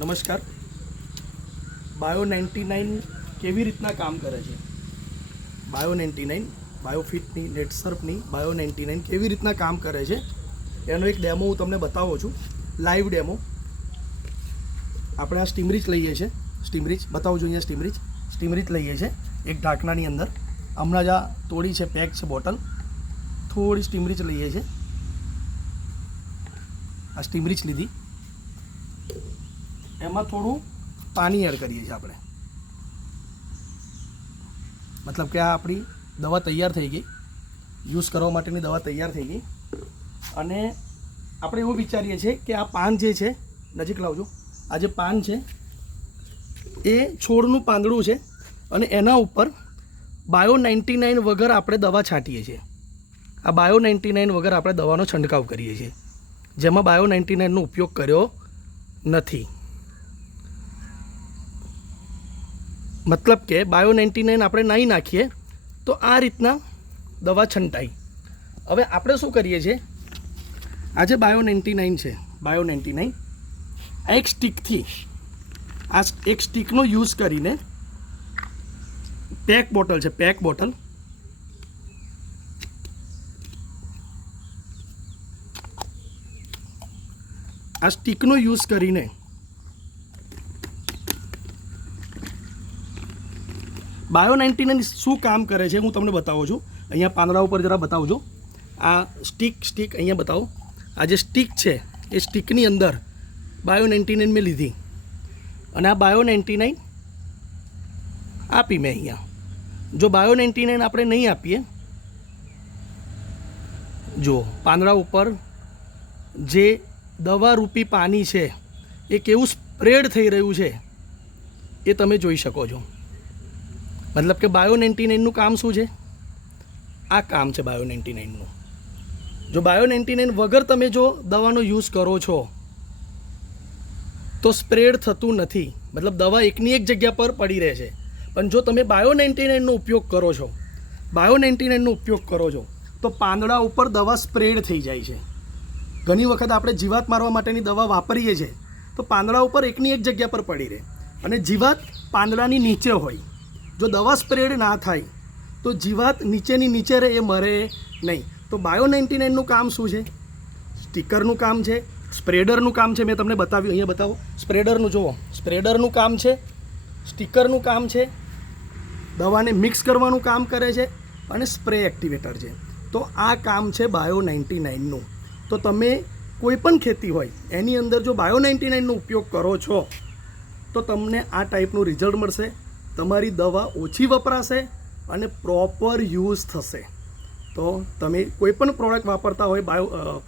નમસ્કાર. બાયો 99 કેવી રીતના કામ કરે છે? બાયો 99 બાયોફિટની નેટસર્ફની બાયો 99 કેવી રીતના કામ કરે છે એનો એક ડેમો હું તમને બતાવું છું, લાઈવ ડેમો. આપણે આ સ્ટીમરીચ લઈએ છીએ, સ્ટીમરીચ બતાવું છું. અહીંયા સ્ટીમરીચ લઈએ છીએ એક ઢાંકણાની અંદર. હમણાં જ આ તોડી છે, પેક છે બોટલ. થોડી સ્ટીમરીચ લઈએ છીએ. આ સ્ટીમરીચ લીધી, એમાં થોડું પાણી એડ કરીએ છીએ આપણે. મતલબ કે આ આપણી દવા તૈયાર થઈ ગઈ, યુઝ કરવા માટેની દવા તૈયાર થઈ ગઈ. અને આપણે એવું વિચારીએ છીએ કે આ પાન જે છે, નજીક લાવજો, આ જે પાન છે એ છોડનું પાંદડું છે અને એના ઉપર બાયો 99 વગર આપણે દવા છાંટીએ છીએ. આ બાયો 99 વગર આપણે દવાનો છંટકાવ કરીએ છીએ, જેમાં બાયો 99નો ઉપયોગ કર્યો નથી. મતલબ કે બાયો 99 આપણે નહીં નાખીએ તો આ રીતના દવા છંટાઈ. હવે આપણે શું કરીએ છીએ, આ જે બાયો 99 છે, બાયો 99 આ એક સ્ટીકથી, આ એક સ્ટીકનો યુઝ કરીને, પેક બોટલ છે, પેક બોટલ, આ સ્ટીકનો યુઝ કરીને બાયો 99 શું કામ કરે છે હું તમને બતાવું છું. અહીંયા પાંદડા ઉપર જરા બતાવજો. આ સ્ટીક અહીંયા બતાવો. આ જે સ્ટીક છે એ સ્ટીકની અંદર બાયો 99 મેં લીધી અને આ બાયો 99 આપી મેં અહીંયા. જો બાયો 99 આપણે નહીં આપીએ, જો પાંદડા ઉપર જે દવારૂપી પાણી છે એ કેવું સ્પ્રેડ થઈ રહ્યું છે એ તમે જોઈ શકો છો. મતલબ કે બાયો 99નું કામ શું છે? આ કામ છે બાયો 99નું. જો બાયો 99 વગર તમે જો દવાનો યુઝ કરો છો તો સ્પ્રેડ થતું નથી. મતલબ દવા એકની એક જગ્યા પર પડી રહે છે. પણ જો તમે બાયો 99નો ઉપયોગ કરો છો, બાયો 99નો ઉપયોગ કરો છો તો પાંદડા ઉપર દવા સ્પ્રેડ થઈ જાય છે. ઘણી વખત આપણે જીવાત મારવા માટેની દવા વાપરીએ છીએ તો પાંદડા ઉપર એકની એક જગ્યા પર પડી રહે અને જીવાત પાંદડાની નીચે હોય. જો દવા સ્પ્રેડ ના થાય તો જીવાત નીચેની નીચે રહે, એ મરે નહીં. તો બાયો 99નું કામ શું છે? સ્ટીકરનું કામ છે, સ્પ્રેડરનું કામ છે. મેં તમને બતાવ્યું, અહીંયા બતાવો. સ્પ્રેડરનું જુઓ, સ્પ્રેડરનું કામ છે, સ્ટીકરનું કામ છે, દવાને મિક્સ કરવાનું કામ કરે છે અને સ્પ્રે એક્ટિવેટર છે. તો આ કામ છે બાયો 99નું. તો તમે કોઈ પણ ખેતી હોય એની અંદર જો બાયો 99નો ઉપયોગ કરો છો તો તમને આ ટાઈપનું રિઝલ્ટ મળશે. તમારી દવા ઓછી વપરાશે અને પ્રોપર યુઝ થશે. તો તમે કોઈ પણ પ્રોડક્ટ વાપરતા હોય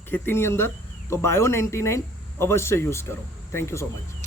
ખેતીની અંદર તો બાયો 99 અવશ્ય યુઝ કરો. Thank you so much.